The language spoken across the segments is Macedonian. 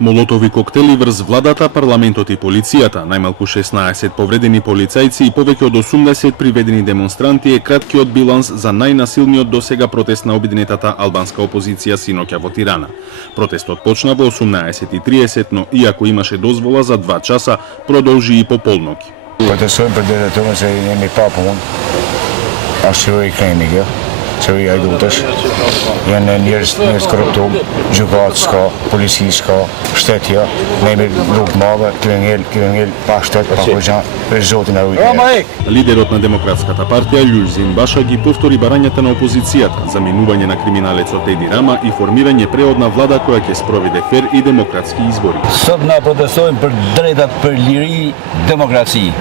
Молотови коктели врз владата, парламентот и полицијата, најмалку 16 повредени полицајци и повеќе од 80 приведени демонстранти е краткиот биланс за најнасилниот досега протест на обединетата албанска опозиција синоќа во Тирана. Протестот почна во 18:30, но иако имаше дозвола за 2 часа, продолжи и по полноќ. Protestojmë për drejtaturin se jemi pa punë. Ashtu që i kremikë, që i ajdutesh. Janë njerëz korruptum, gjykatë s'ka, polici s'ka, shtetja, ne jemi rrugë madhe, kjo ngel pa shtet, pa hoxha, për Zotin e ujtë. Лидерот на Демократската партија Љулзин Баша ги повтори барањата на опозицијата за минување на криминалецот Еди Рама и формирање преодна влада која ќе спроведе фер и демократски избори. Sot na protestojmë për drejtat për liri, demokraci.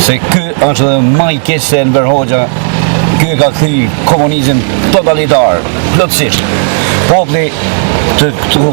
Se ky është edhe më i keq se Enver Hoxha, ky ka kthy komunizëm totalitar, plotësisht. Populli të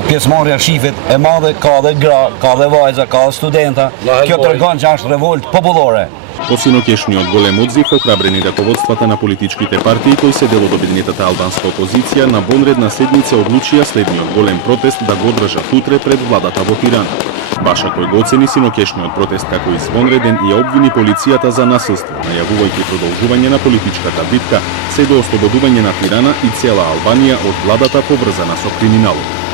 pjesëmarrja shifet e madhe, ka dhe gra, ka dhe vajza, ka dhe studenta. Kjo tregon që është revolt popullore. По синокешниот голем одзив охрабрени раководствата на политичките партии кои се дел од обединетата албанска опозиција на вонредна седница одлучија следниот голем протест да го одржат утре пред владата во Тирана. Баша кој го оцени синокешниот протест како извонреден и ја обвини полицијата за насилство, најавувајќи продолжување на политичката битка се до ослободување на Тирана и цела Албанија од владата поврзана со криминалот.